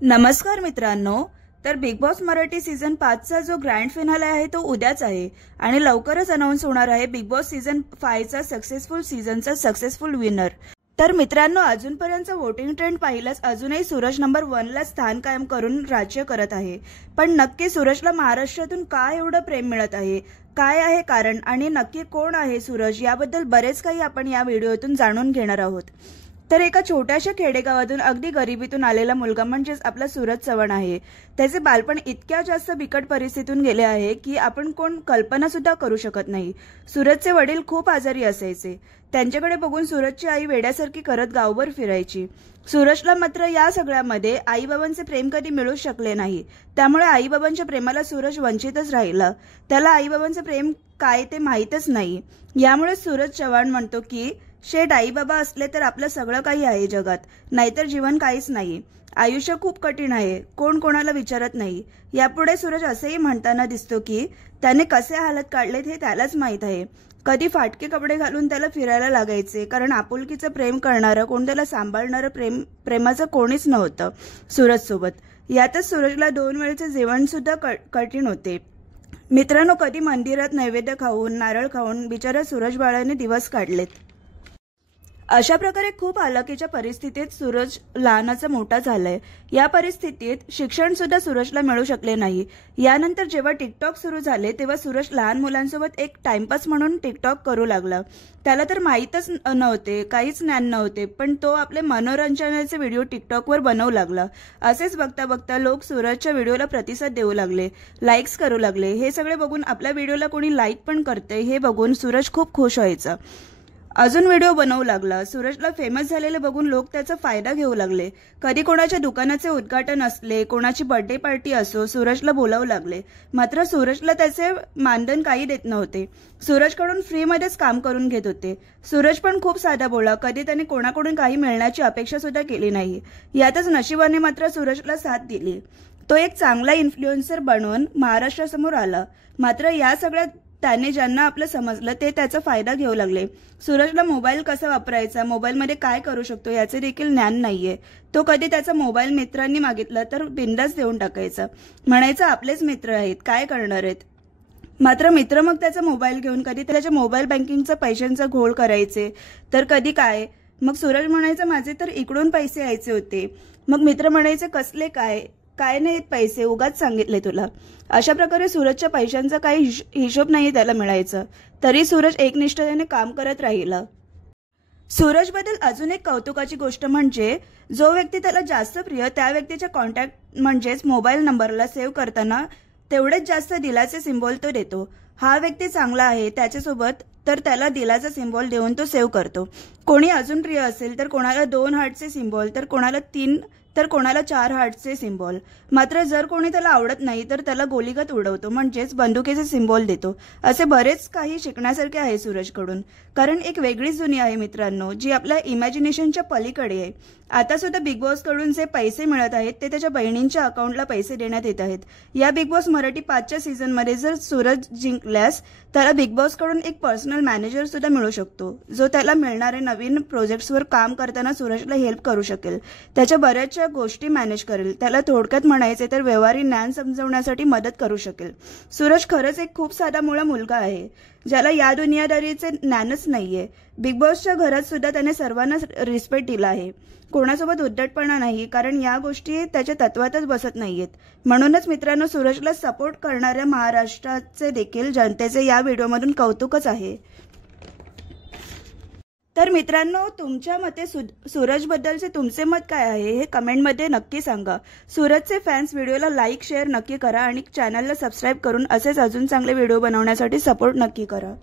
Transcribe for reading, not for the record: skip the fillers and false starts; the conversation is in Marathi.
नमस्कार मित्रांनो, तर बिग बॉस मराठी सीझन 5 चा जो ग्रँड फिनाले आहे तो उद्याच आहे आणि लवकरच अनाउन्स होणार आहे बिग बॉस सीझन 5 चा सक्सेसफुल सीझनचा सक्सेसफुल विनर। तर मित्रांनो, अजूनपर्यंत वोटिंग ट्रेंड पाहिल्यास अजूनही सूरज नंबर 1 ला स्थान कायम करून राज्य करत आहे। पण नक्की सूरजला महाराष्ट्रातून काय एवढं प्रेम मिळत आहे, काय आहे कारण आणि नक्की कोण आहे सूरज, याबद्दल बरेच काही आपण या व्हिडिओतून जाणून घेणार आहोत। तर एका छोट्याशा खेडेगावातून अगदी गरिबीतून आलेला मुलगा म्हणजेच आपला सूरज चव्हाण आहे। त्याचे बालपण इतक्या जास्त बिकट परिस्थितीतून गेले आहे की आपण कोण कल्पना सुद्धा करू शकत नाही। सूरजचे वडील खूप आजारी असायचे। त्यांच्याकडे बघून सूरजची आई वेड्यासारखी करत गावभर फिरायची। सूरजला मात्र या सगळ्यामध्ये आईबाबांचे प्रेम कधी मिळू शकले नाही, त्यामुळे आईबाबांच्या प्रेमाला सूरज वंचितच राहिला। त्याला आईबाबांचे प्रेम काय ते माहीतच नाही। यामुळे सूरज चव्हाण म्हणतो की शेट, आई बाबा असले तर आपलं सगळं काही आहे जगात, नाहीतर जीवन काहीच नाही। आयुष्य खूप कठीण आहे, कोण कोणाला विचारत नाही। यापुढे सूरज असेही म्हणताना दिसतो की त्याने कसे हालत काढलेत हे त्यालाच माहीत आहे। कधी फाटके कपडे घालून त्याला फिरायला लागायचे, कारण आपुलकीचं प्रेम करणारं, कोण त्याला सांभाळणारं प्रेमाचं कोणीच नव्हतं सूरज सोबत। यातच सूरजला 2 वेळचे जेवण सुद्धा कठीण होते। मित्रांनो, कधी मंदिरात नैवेद्य खाऊन, नारळ खाऊन बिचारा सूरज बाळाने दिवस काढलेत। अशा प्रकारे खूप हालाकीच्या परिस्थितीत सूरज लहानाचा मोठा झालाय। या परिस्थितीत शिक्षण सुद्धा सूरजला मिळू शकले नाही। यानंतर जेव्हा टिकटॉक सुरू झाले तेव्हा सूरज लहान मुलांसोबत एक टाइमपास म्हणून टिकटॉक करू लागला। त्याला तर माहीतच नव्हते, काहीच ज्ञान नव्हते, पण तो आपले मनोरंजनाचे व्हिडिओ टिकटॉकवर बनवू लागला। असेच बघता बघता लोक सूरजच्या व्हिडिओला प्रतिसाद देऊ लागले, लाईक्स करू लागले। हे सगळे बघून आपल्या व्हिडिओला कोणी लाईक पण करते हे बघून सूरज खूप खुश व्हायचा, अजून व्हिडिओ बनवू लागला। सूरजला फेमस झालेले बघून लोक त्याचा फायदा घेऊ लागले। कधी कोणाच्या दुकानाचे उद्घाटन असले, कोणाची बर्थडे पार्टी असो, सूरजला बोलावू लागले। मात्र सूरजला त्याचे मानधन काही देत नव्हते, सूरजकडून फ्रीमध्येच काम करून घेत होते। सूरज पण खूप साधा बोला, कधी त्याने कोणाकडून काही मिळण्याची अपेक्षा सुद्धा केली नाही। यातच नशिबाने मात्र सूरजला साथ दिली। तो एक चांगला इन्फ्लुएन्सर बनवून महाराष्ट्रासमोर आला। मात्र या सगळ्यात त्याने ज्यांना आपलं समजलं ते त्याचा फायदा घेऊ लागले। सूरजला मोबाईल कसा वापरायचा, मोबाईलमध्ये काय करू शकतो याचे देखील ज्ञान नाहीये। तो कधी त्याचा मोबाईल मित्रांनी मागितला तर बिंदास देऊन टाकायचा, म्हणायचं आपलेच मित्र आहेत, काय करणार आहेत। मात्र मित्र मग त्याचा मोबाईल घेऊन कधी त्याच्या मोबाईल बँकिंगचा पैशांचा घोळ करायचे, तर कधी काय। मग सूरज म्हणायचं माझे तर इकडून पैसे यायचे होते। मग मित्र म्हणायचे कसले काय नाहीत पैसे, उगाच सांगितले तुला। अशा प्रकारे सूरजच्या पैशांचा काही हिशोब नाही त्याला मिळायचा, तरी सूरज एकनिष्ठतेने काम करत राहिला। सूरजबद्दल अजून एक कौतुकाची गोष्ट म्हणजे जो व्यक्ती त्याला जास्त प्रिय त्या व्यक्तीच्या कॉन्टॅक्ट म्हणजेच मोबाईल नंबरला सेव्ह करताना तेवढेच जास्त दिलाचे सिम्बॉल तो देतो। हा व्यक्ती चांगला आहे त्याच्यासोबत तर त्याला दिलाचा सिम्बॉल देऊन तो सेव्ह करतो। कोणी अजून प्रिय असेल तर कोणाला 2 हार्टचे सिम्बॉल, तर कोणाला 3, तर कोणाला 4 हार्टचे सिम्बॉल। मात्र जर कोणी त्याला आवडत नाही तर त्याला गोलीगत उडवतो, म्हणजेच बंदुकीचे सिम्बॉल देतो। असे बरेच काही शिकण्यासारखे आहे सूरजकडून, कारण एक वेगळीच दुनिया आहे मित्रांनो, जी आपल्या इमॅजिनेशनच्या पलीकडे आहे। आता सुद्धा बिग बॉस कडून जे पैसे मिळत आहेत ते त्याच्या बहिणींच्या अकाउंटला पैसे देण्यात येत आहेत। या बिग बॉस मराठी 5च्या सीझनमध्ये जर सूरज जिंकल्यास त्याला बिग बॉस कडून एक पर्सनल मॅनेजर सुद्धा मिळू शकतो, जो त्याला मिळणारे नवीन प्रोजेक्ट्सवर काम करताना सूरजला हेल्प करू शकेल, त्याच्या बऱ्याचशा गोष्टी मॅनेज करेल, त्याला थोडक्यात म्हणायचे तर व्यवहारी ज्ञान समजवण्यासाठी मदत करू शकेल। सूरज खरंच एक खूप साधा मुलगा आहे, ज्याला या दुनियादारीचे ज्ञानच नाहीये। बिग बॉसच्या घरात सुद्धा त्याने सर्वांना रिस्पेक्ट दिला आहे, कोणासोबत उद्धटपणा नाही, कारण या गोष्टी त्याच्या तत्वातच बसत नाहीयेत। म्हणूनच मित्रांनो, सूरजला सपोर्ट करणाऱ्या महाराष्ट्राचे देखील जनतेचे या व्हिडिओमधून कौतुकच आहे। तर मित्रांनो, तुमच्या मते सूरजबद्दलचे तुमचे मत काय आहे हे कमेंटमध्ये नक्की सांगा। सूरजचे फॅन्स व्हिडिओला लाईक शेअर नक्की करा आणि चॅनलला सबस्क्राईब करून असेच अजून चांगले व्हिडिओ बनवण्यासाठी सपोर्ट नक्की करा।